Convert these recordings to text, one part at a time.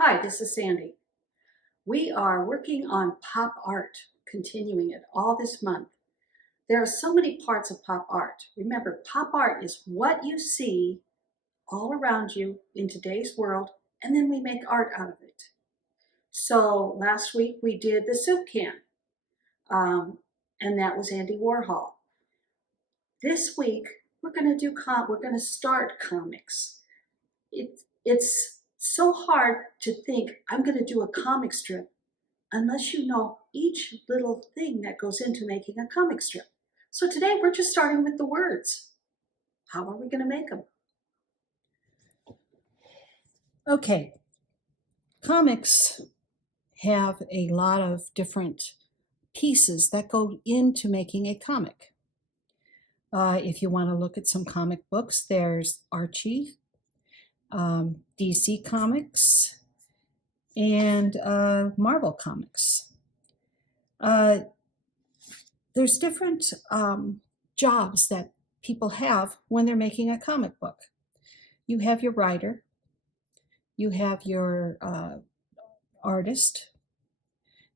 Hi, this is Sandy. We are working on pop art, continuing it all this month. There are so many parts of pop art. Remember, pop art is what you see all around you in today's world, and then we make art out of it. So last week we did the soup can, and that was Andy Warhol. This week we're going to start comics. It's so hard to think I'm going to do a comic strip unless you know each little thing that goes into making a comic strip. So today we're just starting with the words. How are we going to make them? Okay, comics have a lot of different pieces that go into making a comic. If you want to look at some comic books, there's Archie, DC Comics, and Marvel Comics. There's different jobs that people have when they're making a comic book. You have your writer, you have your artist,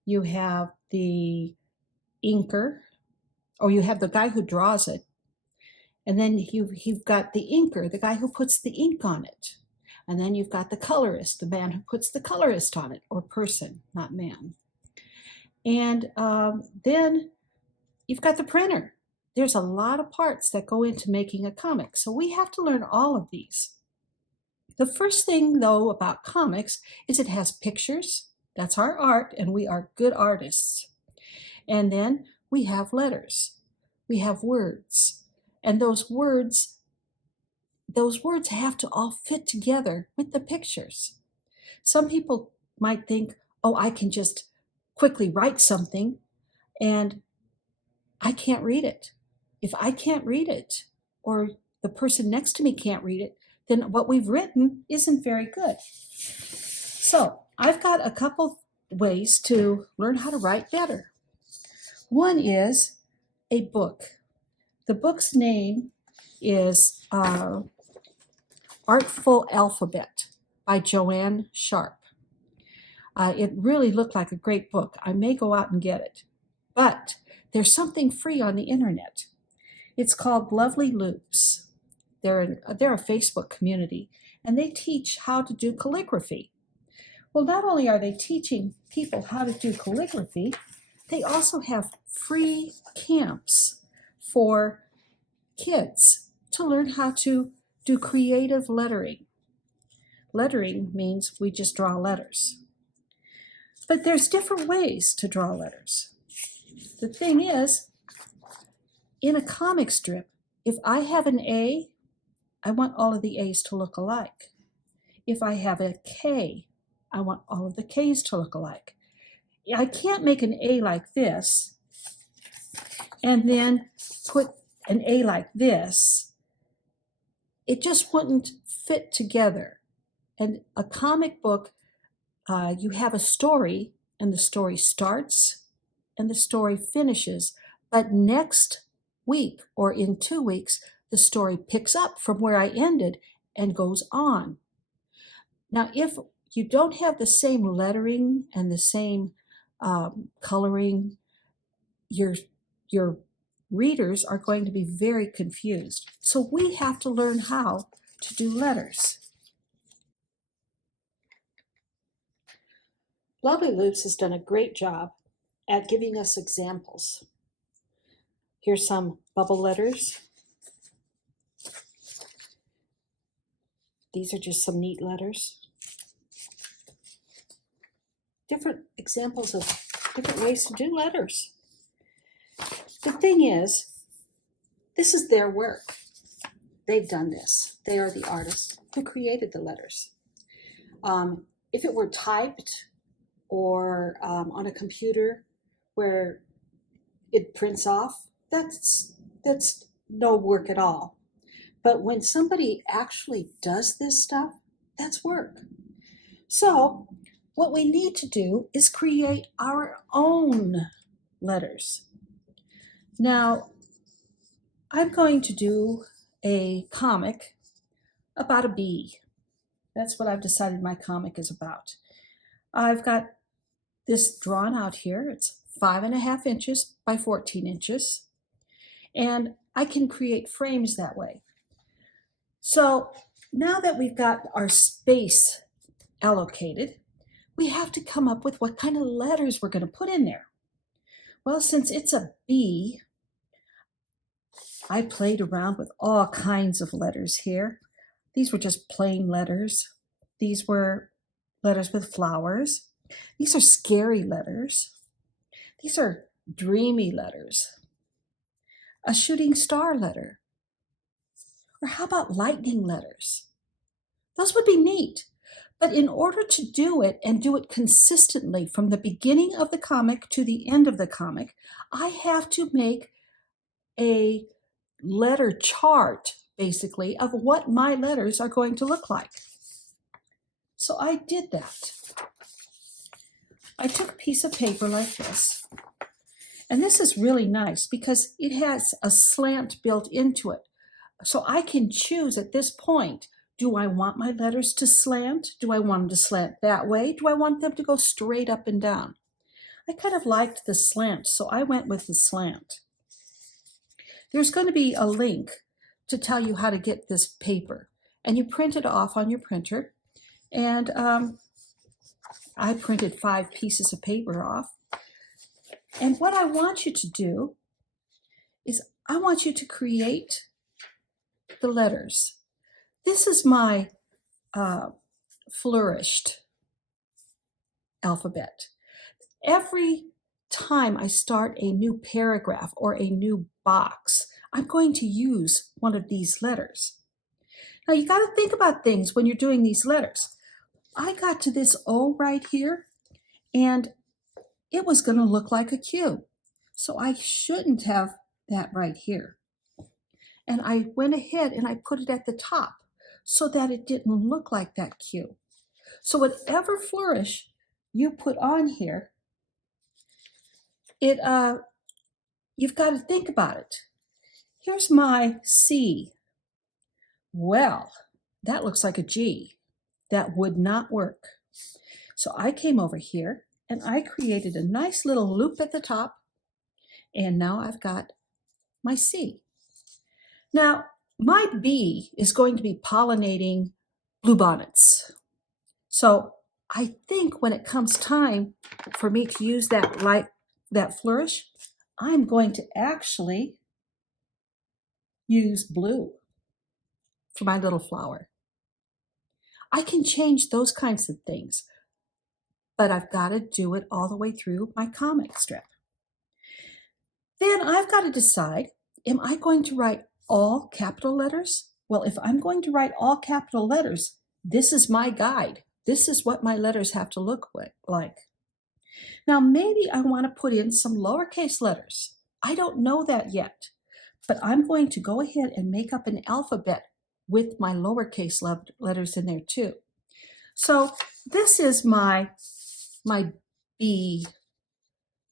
you have the inker, or you have the guy who draws it, and then you've got the inker, the guy who puts the ink on it, and then you've got the colorist, the man who puts the colorist on it, or person, not man. And then you've got the printer. There's a lot of parts that go into making a comic, so we have to learn all of these. The first thing, though, about comics is it has pictures. That's our art, and we are good artists. And then we have letters. We have words. And those words have to all fit together with the pictures. Some people might think, oh, I can just quickly write something, and I can't read it. If I can't read it, or the person next to me can't read it, then what we've written isn't very good. So I've got a couple ways to learn how to write better. One is a book. The book's name is Artful Alphabet by Joanne Sharp. It really looked like a great book. I may go out and get it. But there's something free on the internet. It's called Lovely Loops. They're a Facebook community, and they teach how to do calligraphy. Well, not only are they teaching people how to do calligraphy, they also have free camps for kids to learn how to do creative lettering. Lettering means we just draw letters. But there's different ways to draw letters. The thing is, in a comic strip, if I have an A, I want all of the A's to look alike. If I have a K, I want all of the K's to look alike. I can't make an A like this and then put an A like this. It just wouldn't fit together. And a comic book, you have a story, and the story starts and the story finishes. But next week or in 2 weeks, the story picks up from where I ended and goes on. Now, if you don't have the same lettering and the same coloring, your readers are going to be very confused. So we have to learn how to do letters. Lovely Loops has done a great job at giving us examples. Here's some bubble letters. These are just some neat letters. Different examples of different ways to do letters. The thing is, this is their work. They've done this. They are the artists who created the letters. If it were typed or on a computer where it prints off, that's no work at all. But when somebody actually does this stuff, that's work. So what we need to do is create our own letters. Now, I'm going to do a comic about a bee. That's what I've decided my comic is about. I've got this drawn out here. It's 5.5 inches by 14 inches. And I can create frames that way. So now that we've got our space allocated, we have to come up with what kind of letters we're going to put in there. Well, since it's a B, I played around with all kinds of letters here. These were just plain letters. These were letters with flowers. These are scary letters. These are dreamy letters. A shooting star letter. Or how about lightning letters? Those would be neat. But in order to do it and do it consistently from the beginning of the comic to the end of the comic, I have to make a letter chart, basically, of what my letters are going to look like. So I did that. I took a piece of paper like this, and this is really nice because it has a slant built into it. So I can choose at this point, do I want my letters to slant? Do I want them to slant that way? Do I want them to go straight up and down? I kind of liked the slant, so I went with the slant. There's going to be a link to tell you how to get this paper, and you print it off on your printer. And I printed 5 pieces of paper off. And what I want you to do is I want you to create the letters. This is my flourished alphabet. Every time I start a new paragraph or a new box, I'm going to use one of these letters. Now you got to think about things when you're doing these letters. I got to this O right here, and it was going to look like a Q. So I shouldn't have that right here. And I went ahead and I put it at the top so that it didn't look like that Q. So whatever flourish you put on here, you've got to think about it. Here's my C. Well, that looks like a G. That would not work. So I came over here and I created a nice little loop at the top, and now I've got my C. Now, my bee is going to be pollinating bluebonnets. So I think when it comes time for me to use that flourish, I'm going to actually use blue for my little flower. I can change those kinds of things, but I've got to do it all the way through my comic strip. Then I've got to decide, am I going to write all capital letters? Well, if I'm going to write all capital letters, this is my guide. This is what my letters have to look like. Now, maybe I want to put in some lowercase letters. I don't know that yet, but I'm going to go ahead and make up an alphabet with my lowercase letters in there too. So this is my B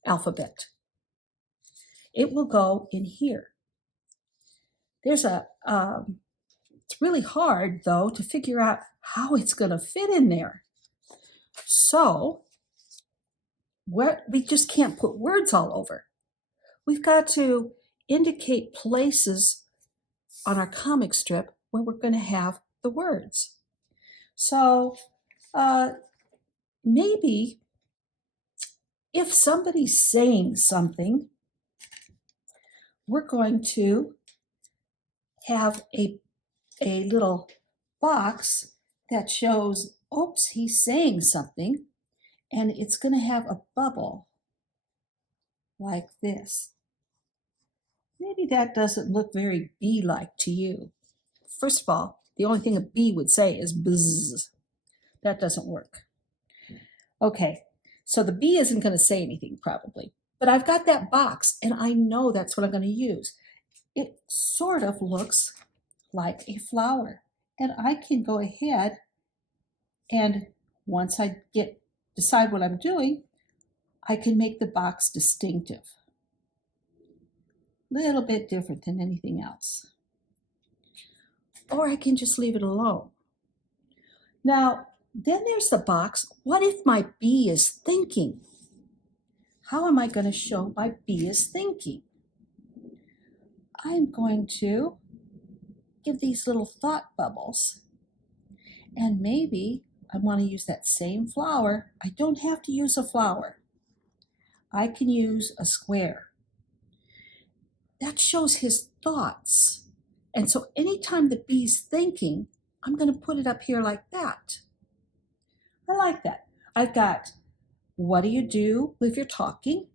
alphabet. It will go in here. There's it's really hard though to figure out how it's going to fit in there. So we just can't put words all over. We've got to indicate places on our comic strip where we're going to have the words. So maybe if somebody's saying something, we're going to have a little box that shows, oops, he's saying something, and it's going to have a bubble like this. Maybe that doesn't look very bee-like to you. First of all, the only thing a bee would say is buzz. That doesn't work. Okay, so the bee isn't going to say anything probably, but I've got that box and I know that's what I'm going to use. It sort of looks like a flower, and I can go ahead and once I decide what I'm doing, I can make the box distinctive. A little bit different than anything else. Or I can just leave it alone. Now, Then there's the box, what if my bee is thinking? How am I going to show my bee is thinking? I'm going to give these little thought bubbles. And maybe I want to use that same flower. I don't have to use a flower. I can use a square. That shows his thoughts. And so anytime the bee's thinking, I'm going to put it up here like that. I like that. I've got, what do you do if you're talking?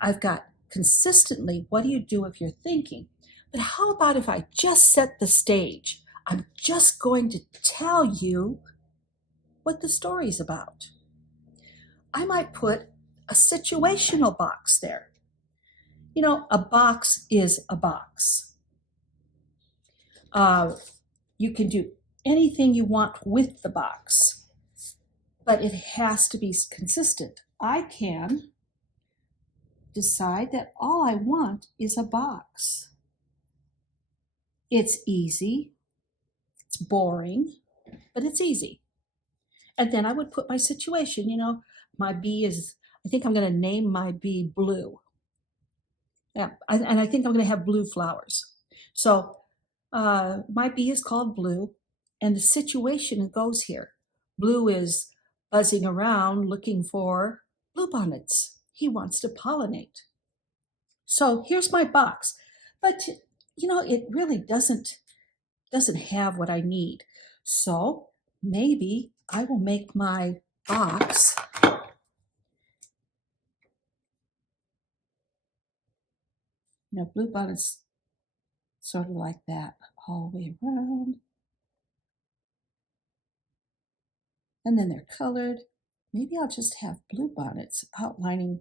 I've got consistently, what do you do if you're thinking? But how about if I just set the stage? I'm just going to tell you what the story's about. I might put a situational box there. You know, a box is a box. You can do anything you want with the box, but it has to be consistent. I can decide that all I want is a box. It's easy, it's boring, but it's easy. And then I would put my situation, you know, my bee is, I think I'm going to name my bee Blue. Yeah, and I think I'm going to have blue flowers. So my bee is called Blue, and the situation goes here. Blue is buzzing around looking for bluebonnets. He wants to pollinate. So here's my box. But, you know, it really doesn't have what I need. So maybe I will make my box bluebonnets sort of like that all the way around. And then they're colored. Maybe I'll just have bluebonnets outlining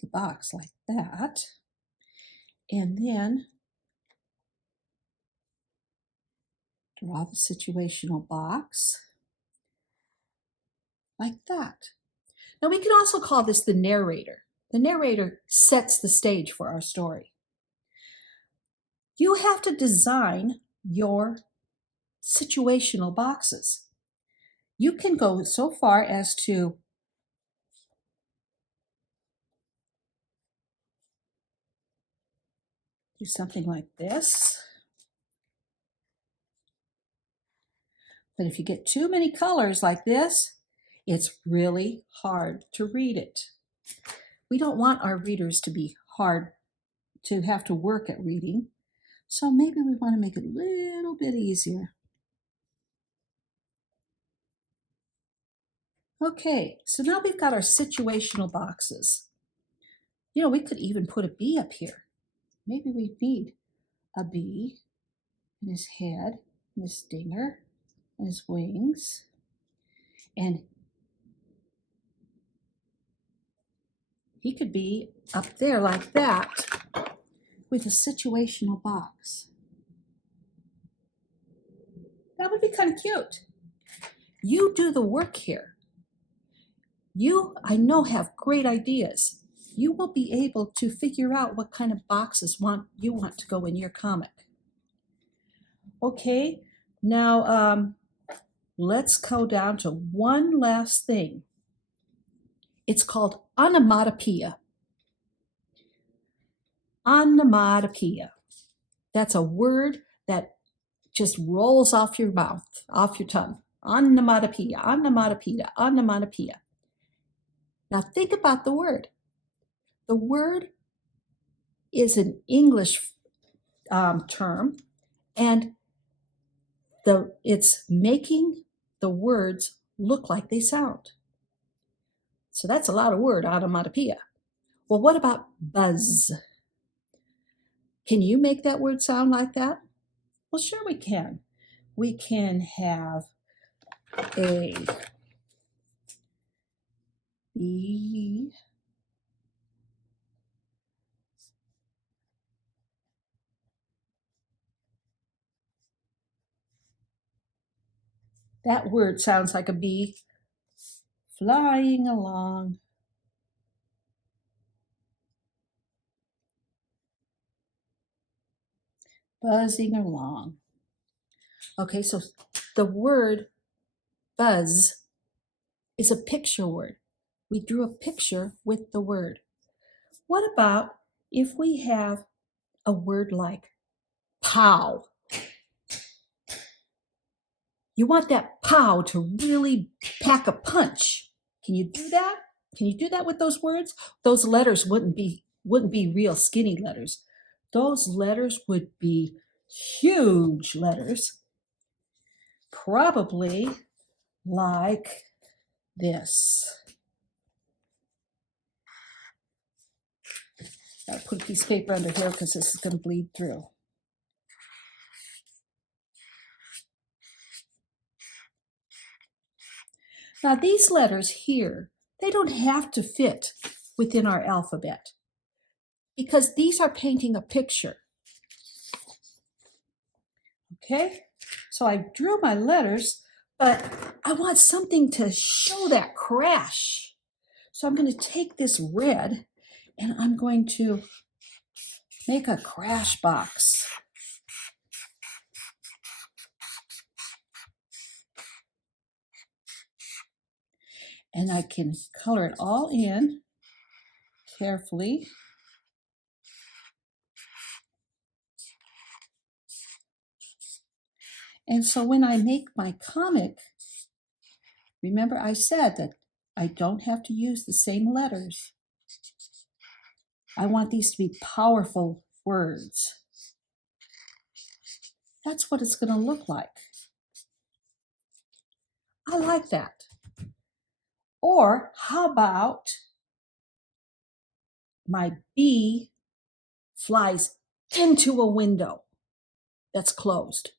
the box like that. And then draw the situational box like that. Now we can also call this the narrator. The narrator sets the stage for our story. You have to design your situational boxes. You can go so far as to do something like this. But if you get too many colors like this, it's really hard to read it. We don't want our readers to be hard to have to work at reading, so maybe we want to make it a little bit easier. Okay, so now we've got our situational boxes. You know, we could even put a bee up here. Maybe we need a bee and his head and his stinger and his wings. And he could be up there like that with a situational box. That would be kind of cute. You do the work here. You, I know, have great ideas. You will be able to figure out what kind of boxes you want to go in your comic. Okay, now let's go down to one last thing. It's called onomatopoeia. Onomatopoeia. That's a word that just rolls off your mouth, off your tongue. Onomatopoeia, onomatopoeia, onomatopoeia. Now think about the word. The word is an English term, and it's making the words look like they sound. So that's a lot of word, onomatopoeia. Well, what about buzz? Can you make that word sound like that? Well, sure we can. We can have a bee that word sounds like a bee flying along. Buzzing along. Okay, so The word buzz is a picture word. We drew a picture with the word. What about if we have a word like pow? You want that pow to really pack a punch. Can you do that? Can you do that with those words? Those letters wouldn't be real skinny letters. Those letters would be huge letters. Probably like this. I'll put a piece of paper under here because this is going to bleed through. Now these letters here, they don't have to fit within our alphabet because these are painting a picture. Okay, so I drew my letters, but I want something to show that crash. So I'm going to take this red and I'm going to make a crash box. And I can color it all in carefully. And so when I make my comic, remember I said that I don't have to use the same letters. I want these to be powerful words. That's what it's going to look like. I like that. Or how about my bee flies into a window that's closed?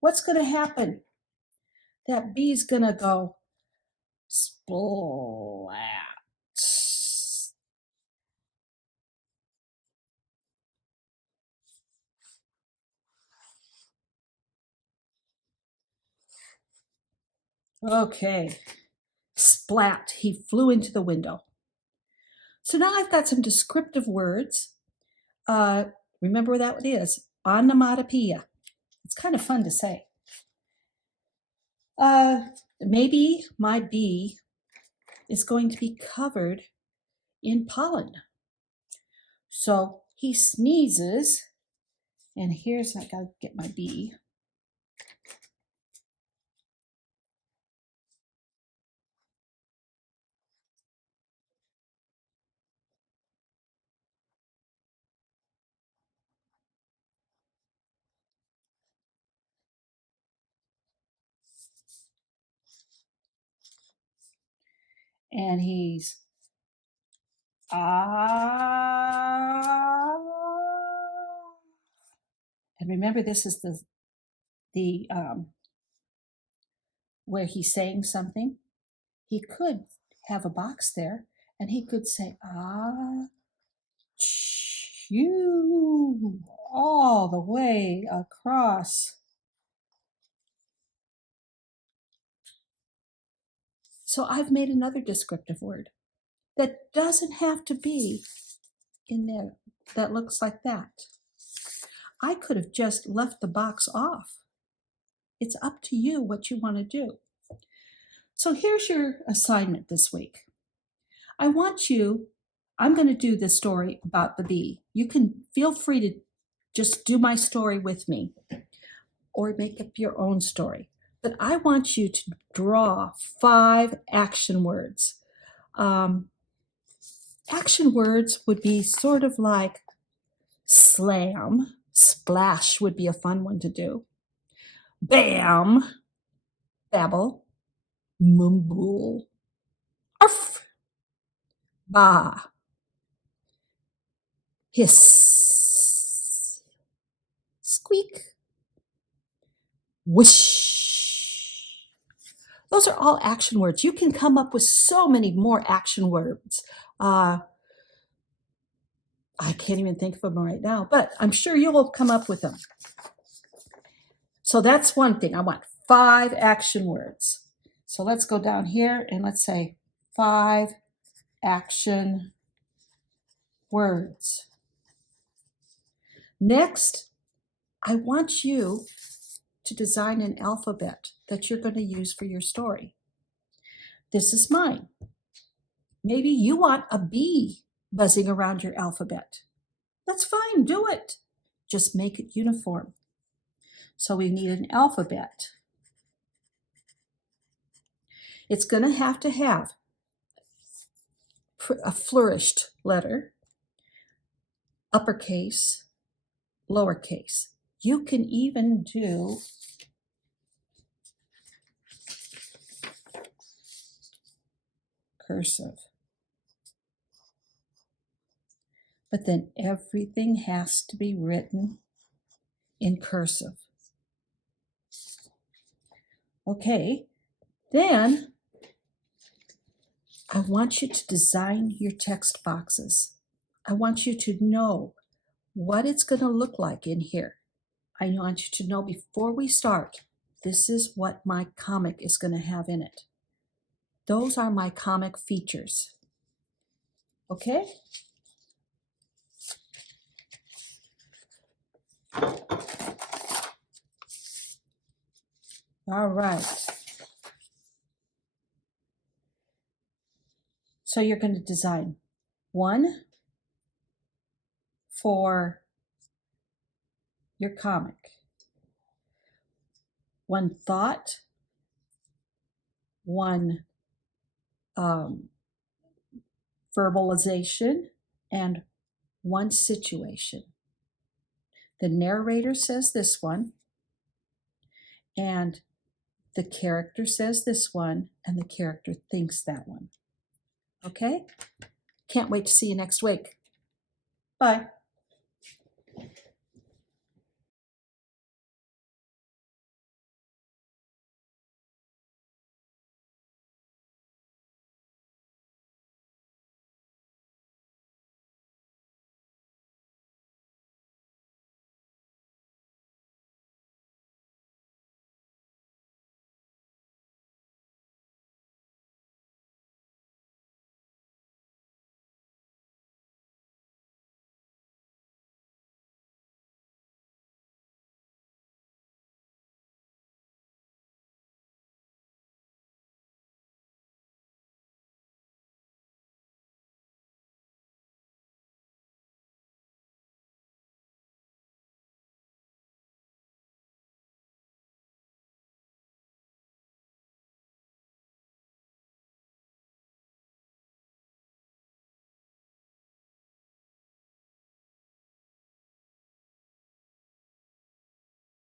What's going to happen? That bee's going to go splat. Okay, splat, he flew into the window. So now I've got some descriptive words. Remember what that is, onomatopoeia. It's kind of fun to say. Maybe my bee is going to be covered in pollen. So he sneezes, and here's, I gotta get my bee. And he's and remember this is the where he's saying something. He could have a box there and he could say chew all the way across. So I've made another descriptive word that doesn't have to be in there that looks like that. I could have just left the box off. It's up to you what you want to do. So here's your assignment this week. I'm going to do this story about the bee. You can feel free to just do my story with me or make up your own story. But I want you to draw 5 action words. Action words would be sort of like slam, splash would be a fun one to do. Bam, babble, mumble, arf, ba, hiss, squeak, whoosh. Those are all action words. You can come up with so many more action words. I can't even think of them right now, but I'm sure you'll come up with them. So that's one thing. I want 5 action words. So let's go down here and let's say 5 action words. Next, I want you to design an alphabet that you're going to use for your story. This is mine. Maybe you want a bee buzzing around your alphabet. That's fine, do it. Just make it uniform. So we need an alphabet. It's going to have a flourished letter, uppercase, lowercase. You can even do cursive. But then everything has to be written in cursive. Okay, then I want you to design your text boxes. I want you to know what it's going to look like in here. I want you to know before we start, this is what my comic is going to have in it. Those are my comic features. Okay? All right. So you're going to design one for your comic, one thought, one verbalization, and one situation. The narrator says this one, and the character says this one, and the character thinks that one. Okay? Can't wait to see you next week. Bye.